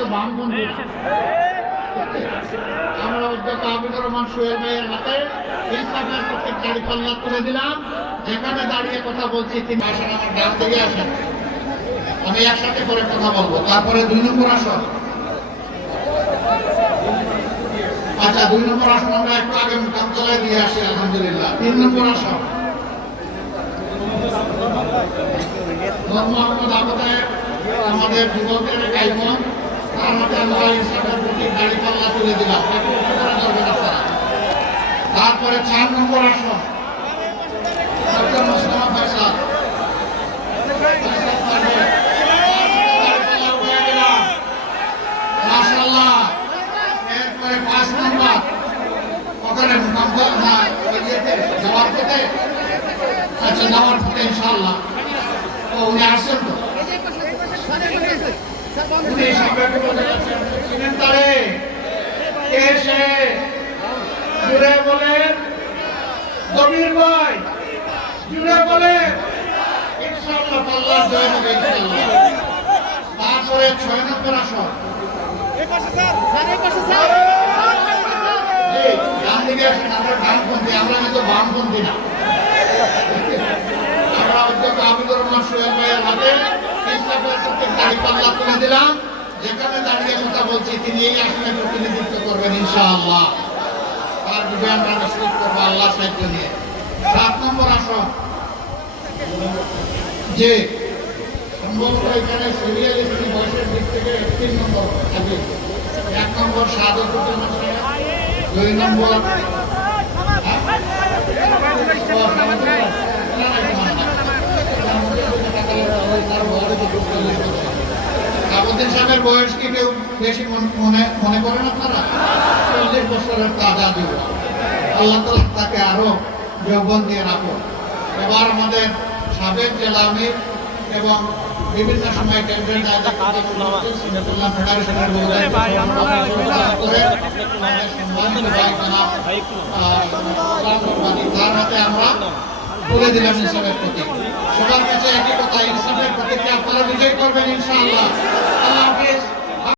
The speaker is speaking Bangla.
তো বামপন্থী না। আমরা অধ্যক্ষ হাবিবুর রহমান সোহেল ভাইয়ের হাতে ইনসাফের প্রত্যেক দাঁড়িপাল্লা তুলে দিলাম। যেখানে দাঁড়িয়ে কথা বলছি তিনি আসেন, আমার ডান থেকে আসেন, আমি একসাথে করে কথা বলবো। তারপরে 2 নম্বর আসন। আচ্ছা, 2 নম্বর আসন আমরা একটু আগে মুকামতলায় দিয়ে আসি, আলহামদুলিল্লাহ। 3 নম্বর আসন মোহাম্মদ আবুদের, আমাদের যুবকের গাইবন, তার হাতে আমরা ইনসাফের প্রতীক দাঁড়িপাল্লা তুলে দিলাম। তারপরে 4 নম্বর আসন ডক্টর মোস্তফা ফয়সাল, মাশাআল্লাহ। এরপরে 5 নম্বর ওখানে মুকামতলা না যাওয়ার পথে, আচ্ছা যাওয়ার পথে ইনশাআল্লাহ। ও উনি আসছেন তো, উনি সাবেক চিনেন তারে? কে সে? জুড়ে বলেন জমির ভাই, জুড়ে বলেন ইনশাআল্লাহ আল্লাহ জয় হবে ইনশাআল্লাহ। তারপরে 6 নম্বর আসন ডান দিকে আসেন, আমরা ডানপন্থী, আমরা কিন্তু বামপন্থী না। আমরা অধ্যক্ষ হাবিবুর রহমান সোহেল ভাইয়ের হাতে ইনসাফের প্রত্যেক দাঁড়িপাল্লা তুলে দিলাম। যেখানে দাঁড়িয়ে কথা বলছি তিনি এই আসনে প্রতিনিধিত্ব করবেন ইনশাআল্লাহ। তার বিজয় আমরা নিশ্চিত করবো আল্লাহ সাহায্য নিয়ে। 7 নম্বর আসন, যে সম্ভবত এখানে সিরিয়ালিস্টি বয়সের দিক থেকে 3 নম্বর থাকে। 1 নম্বর শাহাদতুল সাহেব, 2 নম্বর আবুদ্দিন সাহেবের বয়স কি কেউ বেশি মনে করেন আপনারা? 40 বছরের তাজা যুব। আল্লাহ তাআলা তাকে আরো যৌবন দিয়ে রাখো। এবার আমাদের সাবেক জেলা আমির এবং বিভিন্ন সময় কেন্দ্রের তার হাতে আমরা তুলে দিলাম ইনসাফের প্রতীক। সবার কাছে একই কথা, ইনসাফের প্রতীককে আপনারা বিজয় করবেন ইনশাআল্লাহ।